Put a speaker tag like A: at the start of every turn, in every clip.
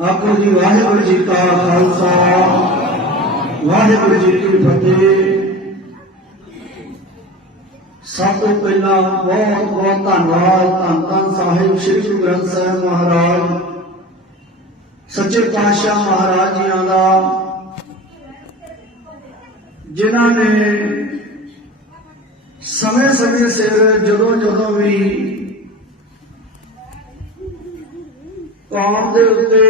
A: ਆਖੋ ਜੀ ਵਾਹਿਗੁਰੂ ਜੀ ਕਾ ਖਾਲਸਾ, ਵਾਹਿਗੁਰੂ ਜੀ ਕੀ ਫਤਿਹ। ਸਭ ਤੋਂ ਪਹਿਲਾਂ ਬਹੁਤ ਬਹੁਤ ਧੰਨਵਾਦ ਧੰਨ ਧੰਨ ਸਾਹਿਬ ਸ੍ਰੀ ਗੁਰੂ ਗ੍ਰੰਥ ਸਾਹਿਬ ਮਹਾਰਾਜ, ਸੱਚੇ ਪਾਤਸ਼ਾਹ ਮਹਾਰਾਜ ਜੀਆਂ ਦਾ, ਜਿਨ੍ਹਾਂ ਨੇ ਸਮੇਂ ਸਮੇਂ ਸਿਰ ਜਦੋਂ ਜਦੋਂ ਵੀ ਕੌਮ ਦੇ ਉੱਤੇ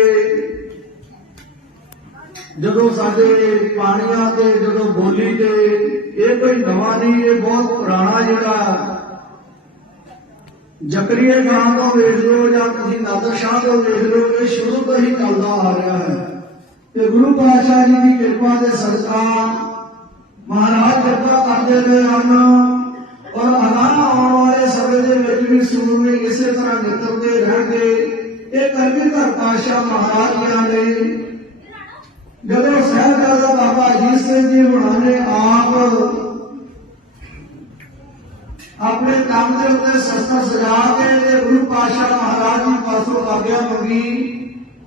A: ਜਦੋਂ ਸਾਡੇ ਪਾਣੀਆਂ ਤੇ, ਜਦੋਂ ਬੋਲੀ ਤੇ, ਇਹ ਕੋਈ ਨਵਾਂ ਨਹੀਂ, ਇਹ ਬਹੁਤ ਪੁਰਾਣਾ ਜਿਹੜਾ ਜ਼ਕਰੀਆ ਖਾਨ ਤੋਂ ਵੇਖ ਲਓ ਜਾਂ ਤੁਸੀਂ ਨਾਦਰ ਸ਼ਾਹ ਤੋਂ ਵੇਖ ਲਓ, ਇਹ ਸ਼ੁਰੂ ਤੋਂ ਹੀ ਚੱਲਦਾ ਆ ਰਿਹਾ ਹੈ। ਤੇ ਗੁਰੂ ਪਾਤਸ਼ਾਹ ਜੀ ਦੀ ਕਿਰਪਾ ਦੇ ਸਦਕਾ ਮਹਾਰਾਜ ਕਿਰਪਾ ਕਰਦੇ ਰਹੇ ਹਨ ਔਰ ਅਗਾਂਹ ਆਉਣ ਵਾਲੇ ਸਮੇਂ ਦੇ ਵਿੱਚ ਵੀ ਸੂਰਮੇ ਇਸੇ ਤਰ੍ਹਾਂ ਨਿਕਲਦੇ ਰਹਿਣਗੇ। ਇਹ ਕਰਮੀ ਧਰ ਪਾਤਸ਼ਾਹ ਮਹਾਰਾਜ ਜੀਆਂ ਨੇ। ਜਦੋਂ ਸਾਹਿਬਜ਼ਾਦਾ ਬਾਬਾ ਅਜੀਤ ਸਿੰਘ ਜੀ ਹੁਣਾਂ ਨੇ ਆਪ ਆਪਣੇ ਕੰਮ ਦੇ ਉੱਤੇ ਸਸਤਾ ਸਜਾ ਕੇ ਤੇ ਗੁਰੂ ਪਾਤਸ਼ਾਹ ਮਹਾਰਾਜ ਜੀ ਪਾਸੋਂ ਆਗਿਆ ਮੰਗੀ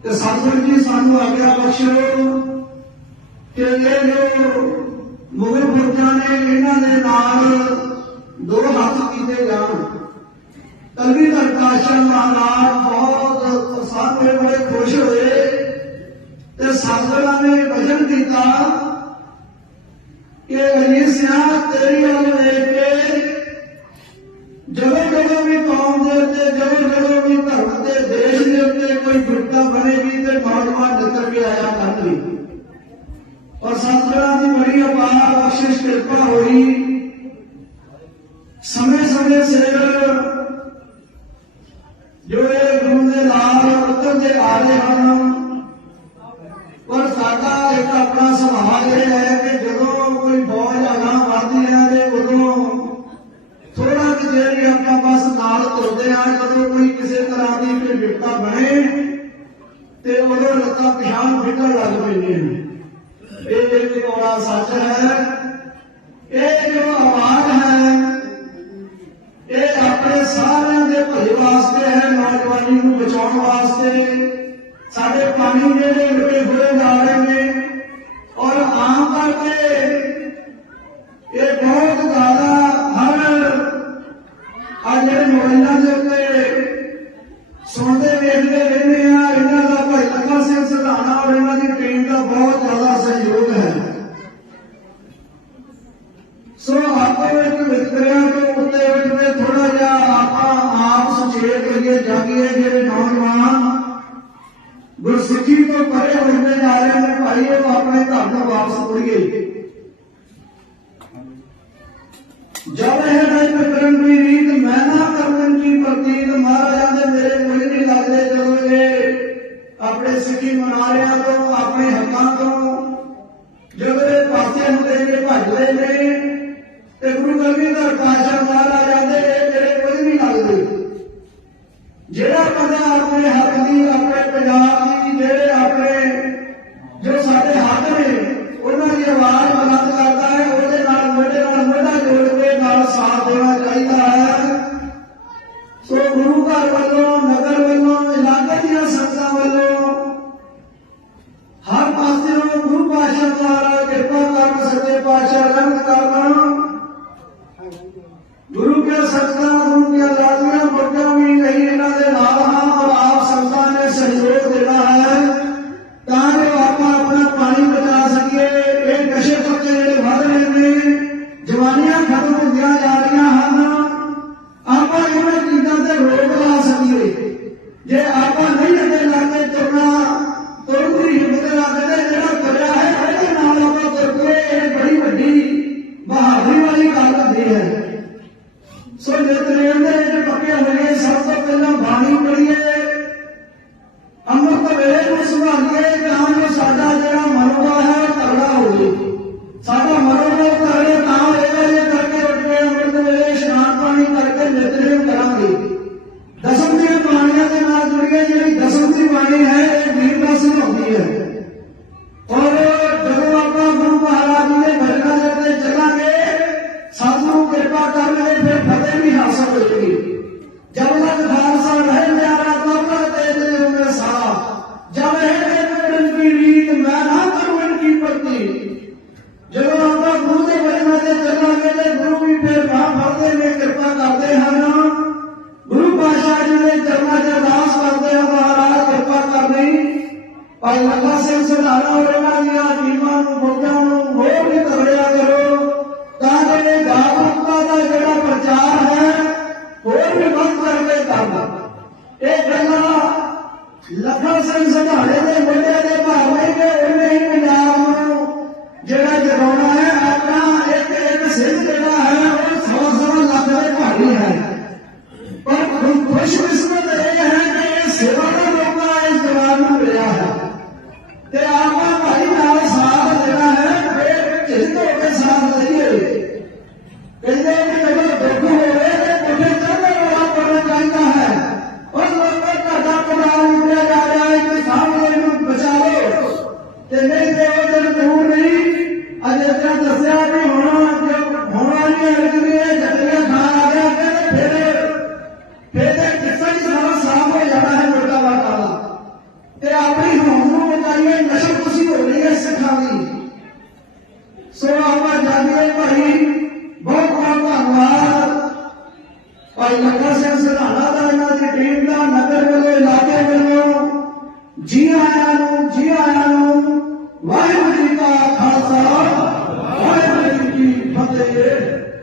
A: ਤੇ ਸਤਿਗੁਰੂ ਜੀ ਸਾਨੂੰ ਆਗਿਆ ਬਖਸ਼ੋ ਕਿ ਇਹ ਜੋ ਮੁਗਲ ਫੌਜਾਂ ਨੇ ਇਹਨਾਂ ਦੇ ਨਾਲ ਦੋ ਹੱਥ ਕੀਤੇ ਜਾਣ। ਕਲਗੀਧਰ ਪਾਤਸ਼ਾਹ ਮਹਾਰਾਜ ਤੇ ਸਾਧੂਆਂ ਨੇ ਵਚਨ ਕੀਤਾ ਕਿ ਅਜੀਤ ਸਿਆ ਤੇਰੀ ਵੱਲ ਵੇਖ ਕੇ ਜਦੋਂ ਜਦੋਂ ਵੀ ਕੌਮ ਦੇ ਉੱਤੇ ਜਦੋਂ ਜਦੋਂ ਵੀ ਧਰਮ ਦੇ ਦੇਸ਼ ਦੇ ਉੱਤੇ ਕੋਈ ਵਿਪਤਾ ਬਣੇਗੀ ਤੇ ਨੌਜਵਾਨ ਨਿਕਲ ਕੇ ਆਇਆ ਕਰਨਗੇ ਔਰ ਸਤਿਗੁਰਾਂ ਦੀ ਬੜੀ ਅਪਾਰ ਬਖਸ਼ਿਸ਼ ਕਿਰਪਾ ਹੋਈ ਸਮੇਂ ਸਮੇਂ ਸਿਰ ਜੋ ਇਹ ਗੁਰੂ ਦੇ ਨਾਲ ਉਤਰਦੇ ਆ ਰਹੇ ਹਨ ਪਰ ਸਾਡਾ ਸਮਾਜ ਇਹ ਹੈ ਕਿ ਜਦੋਂ ਕੋਈ ਫੌਜ ਅਗਾਂਹ ਵੱਧਦੀ ਹੈ ਤੇ ਉਦੋਂ ਥੋੜਾ ਕਿ ਜਿਹੜੀ ਆਪਾਂ ਬਸ ਨਾਲ ਤੁਰਦੇ ਆ ਜਦੋਂ ਕੋਈ ਕਿਸੇ ਤਰ੍ਹਾਂ ਦੀ ਕੋਈ ਵਿਪਤਾ ਬਣੇ ਤੇ ਉਦੋਂ ਲੱਤਾਂ ਪਿਛਾਣ ਫਿੱਟਣ ਲੱਗ ਪੈਂਦੀਆਂ ਨੇ। ਇਹ ਇੱਕ ਬੜਾ ਸੱਚ ਹੈ। ਇਹ ਜੋ ਆਵਾਜ਼ ਹੈ, ਇਹ ਆਪਣੇ ਸਾਰਿਆਂ ਦੇ ਭਲੇ ਵਾਸਤੇ ਹੈ, ਨੌਜਵਾਨੀ ਨੂੰ ਬਚਾਉਣ ਵਾਸਤੇ। ਸਾਡੇ ਪਾਣੀ ਜਿਹੜੇ ਲੁਕੇ ਹੋਏ ਜਾ ਰਹੇ ਨੇ ਇਹ ਬਹੁਤ ਜ਼ਿਆਦਾ ਹਰ ਅੱਜ ਜਿਹੜੇ ਮੋਬਾਈਲਾਂ ਦੇ ਉੱਤੇ ਸੁਣਦੇ ਵੇਖਦੇ ਰਹਿੰਦੇ ਆ, ਇਹਨਾਂ ਦਾ ਭਾਈ ਲੱਖਾ ਸਿੰਘ ਸਧਾਣਾ ਔਰ ਇਹਨਾਂ ਦੀ ਟੀਮ ਦਾ ਬਹੁਤ ਜ਼ਿਆਦਾ ਸਹਿਯੋਗ ਹੈ। ਸੋ ਆਪਾਂ ਇੱਕ ਵਿਤਕਰਿਆਂ ਤੋਂ ਉੱਤੇ ਉੱਠਦੇ ਥੋੜਾ ਜਿਹਾ ਆਪਾਂ ਆਪ ਸੁਚੇਤ ਕਰੀਏ ਜਾਗੀਏ ਜਿਹੜੇ ਨੌਜਵਾਨ ਗੁਰਸਿੱਖੀ ਤੋਂ ਪਰੇ ਹੁੰਦੇ ਜਾ ਰਹੇ ਨੇ ਭਾਈ ਉਹ ਆਪਣੇ ਘਰ ਨੂੰ ਵਾਪਸ ਮੁੜੀਏ ਜਦ ਹੈ ਨਹੀਂ ਕਰਨ ਦੀ ਰੀਤ, ਮੈਂ ਨਾ ਕਰਨ ਕੀ ਪ੍ਰਤੀਤ। ਮਹਾਰਾਜਾ ਦੇ ਮੇਰੇ ਕੋਈ ਨਹੀਂ ਲੱਗਦੇ ਜਦੋਂ ਇਹ ਆਪਣੇ ਸਿੱਖੀ ਮਨਾਰਿਆਂ ਤੋਂ, ਆਪਣੇ ਹੱਕਾਂ ਤੋਂ, ਜਦੋਂ ਇਹ ਪਾਸੇ ਹੁੰਦੇ ਨੇ, ਭੱਜਦੇ ਨੇ। ਤੇ ਗੁਰੂ ਗੋਬਿੰਦ ਪਾਤਸ਼ਾਹ ਮਹਾਰਾਜ ਦੇ ਸੋ ਨਿਤਨੇਮ ਦੇ ਜਿਹੜੇ ਪੱਕੇ ਹੋਏ ਨੇ ਸਭ ਤੋਂ ਪਹਿਲਾਂ ਬਾਣੀ ਪੜ੍ਹੀਏ। ஆறாயிரம் ਨਗਰ ਸਿੰਘ ਸਧਾਨਾ ਦਾ ਇਹਨਾਂ ਦੀ ਟੀਮ ਦਾ ਨਗਰ ਵੱਲੋਂ, ਇਲਾਕੇ ਵੱਲੋਂ ਜੀ ਆਇਆਂ ਨੂੰ, ਜੀ ਆਇਆਂ ਨੂੰ, ਵਾਹਿਗੁਰੂ ਜੀ ਕਾ ਖਾਲਸਾ, ਵਾਹਿਗੁਰੂ ਜੀ ਕੀ ਫਤਿਹ।